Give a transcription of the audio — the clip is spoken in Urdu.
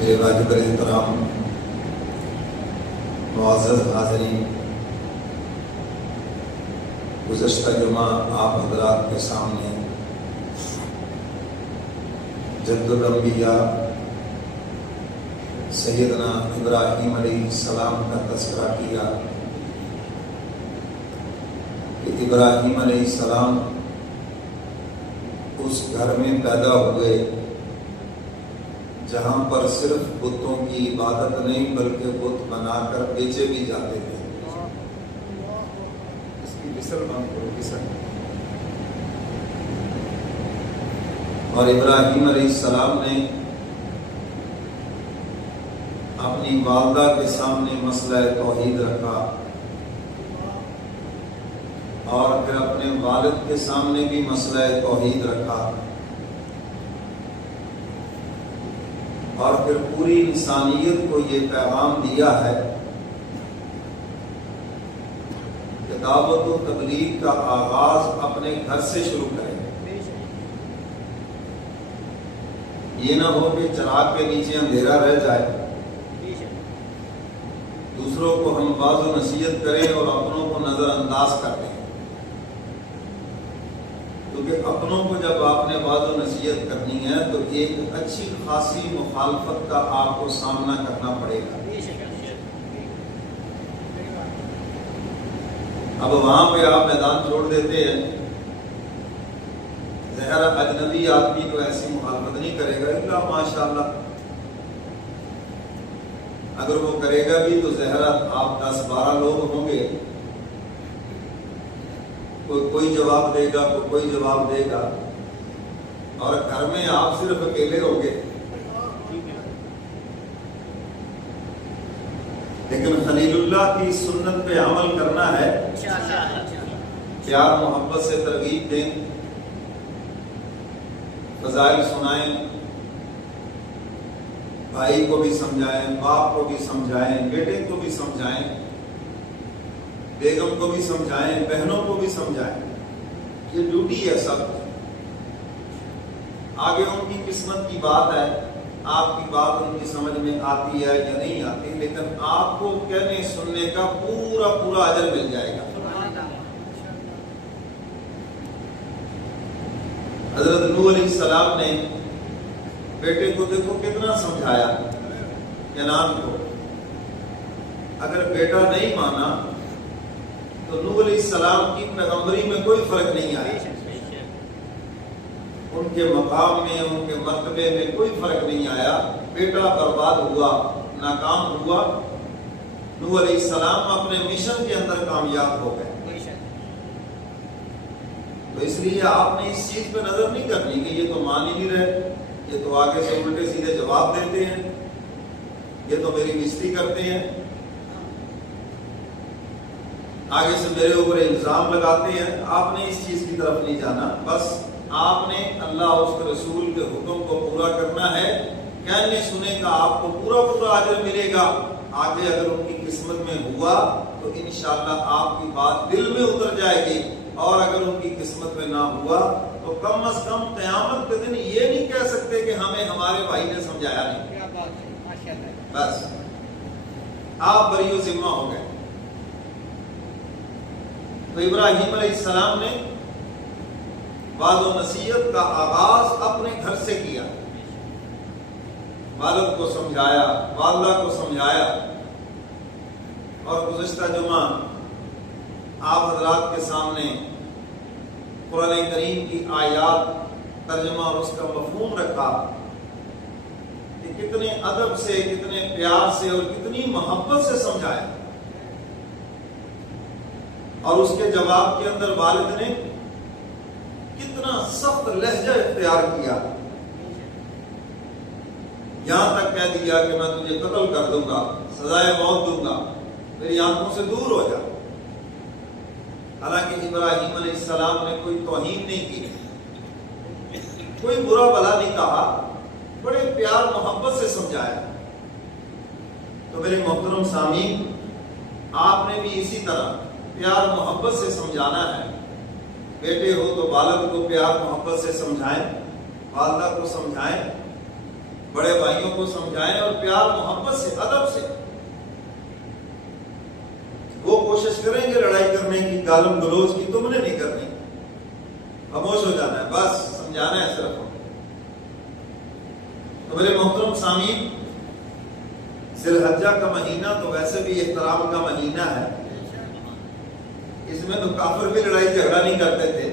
میرے واجب احترام معزز حاضرین، گزشتہ جمعہ آپ حضرات کے سامنے جد الانبیاء سیدنا ابراہیم علیہ السلام کا تذکرہ کیا کہ ابراہیم علیہ السلام اس گھر میں پیدا ہوئے جہاں پر صرف بتوں کی عبادت نہیں بلکہ بت بنا کر بیچے بھی جاتے تھے۔ اس کی مثل بند کرو مثل۔ اور ابراہیم علیہ السلام نے اپنی والدہ کے سامنے مسئلہ توحید رکھا اور پھر اپنے والد کے سامنے بھی مسئلہ توحید رکھا اور پھر پوری انسانیت کو یہ پیغام دیا ہے کہ دعوت و تبلیغ کا آغاز اپنے گھر سے شروع کریں۔ یہ نہ ہو کہ چراغ کے نیچے اندھیرا رہ جائے، دوسروں کو ہم واعظ و نصیحت کریں اور اپنوں کو نظر انداز کر دیں، کیونکہ اپنوں کو جب آپ نے واعظ و نصیحت کرنی ہے تو ایک اچھی خاصی مخالفت کا آپ کو سامنا کرنا پڑے گا۔ اب وہاں پہ آپ میدان چھوڑ دیتے ہیں، ظاہر اجنبی آدمی تو ایسی مخالفت نہیں کرے گا الا ماشاءاللہ، اگر وہ کرے گا بھی تو ظاہر آپ 10-12 لوگ ہوں گے، کوئی جواب دے گا، کوئی جواب دے گا، اور گھر میں آپ صرف اکیلے ہوں گے۔ لیکن خلیل اللہ کی سنت پہ عمل کرنا ہے، پیار محبت سے ترغیب دیں، فضائل سنائیں، بھائی کو بھی سمجھائیں، باپ کو بھی سمجھائیں، بیٹے کو بھی سمجھائیں، بیگم کو بھی سمجھائیں، بہنوں کو بھی سمجھائیں۔ یہ ڈیوٹی ہے سب۔ آگے ان کی قسمت کی بات ہے، آپ کی بات ان کی سمجھ میں آتی ہے یا نہیں آتی، لیکن آپ کو کہنے سننے کا پورا پورا اجر مل جائے گا۔ حضرت نوح علیہ السلام نے بیٹے کو دیکھو کتنا سمجھایا، کنعان کو۔ اگر بیٹا نہیں مانا تو نوح علیہ السلام کی پیغمبری میں کوئی فرق نہیں آیا، ان کے مقام میں، ان کے مرتبے میں کوئی فرق نہیں آیا۔ بیٹا برباد ہوا، ناکام ہوا، نوح علیہ السلام اپنے مشن کے اندر کامیاب ہو گئے۔ تو اس لیے آپ نے اس چیز پہ نظر نہیں کرنی کہ یہ تو مان ہی نہیں رہے، یہ تو آگے سے الٹے سیدھے جواب دیتے ہیں، یہ تو میری بےزتی کرتے ہیں، آگے سے میرے اوپر الزام لگاتے ہیں۔ آپ نے اس چیز کی طرف نہیں جانا، بس آپ نے اللہ اور اس کے رسول کے حکم کو پورا کرنا ہے۔ کہنے سنے کا آپ کو پورا پورا اجر ملے گا۔ آگے اگر ان کی قسمت میں ہوا تو انشاءاللہ آپ کی بات دل میں اتر جائے گی، اور اگر ان کی قسمت میں نہ ہوا تو کم از کم قیامت کے دن یہ نہیں کہہ سکتے کہ ہمیں ہمارے بھائی نے سمجھایا نہیں، بس آپ بری و ذمہ ہو گئے۔ تو ابراہیم علیہ السلام نے واعظ و نصیحت کا آغاز اپنے گھر سے کیا، والد کو سمجھایا، والدہ کو سمجھایا۔ اور گزشتہ جمعہ آپ حضرات کے سامنے قرآن کریم کی آیات ترجمہ اور اس کا مفہوم رکھا کہ کتنے ادب سے، کتنے پیار سے اور کتنی محبت سے سمجھایا، اور اس کے جواب کے اندر والد نے کتنا سخت لہجہ اختیار کیا، یہاں تک کہہ دیا کہ میں تجھے قتل کر دوں گا، سزائے موت دوں گا، میری آنکھوں سے دور ہو جا۔ حالانکہ ابراہیم علیہ السلام نے کوئی توہین نہیں کی، کوئی برا بھلا نہیں کہا، بڑے پیار محبت سے سمجھایا۔ تو میرے محترم سامعین، آپ نے بھی اسی طرح پیار محبت سے سمجھانا ہے۔ بیٹے ہو تو والد کو پیار محبت سے سمجھائیں، والدہ کو سمجھائیں، بڑے بھائیوں کو سمجھائیں اور پیار محبت سے ادب سے وہ کوشش کریں کہ لڑائی کرنے کی گالم گلوچ کی تم نے نہیں کرنی خاموش ہو جانا ہے بس سمجھانا ہے صرف تو میرے محترم سامعین ذی الحجہ کا مہینہ تو ویسے بھی احترام کا مہینہ ہے اس میں تو کافر بھی لڑائی جھگڑا نہیں کرتے تھے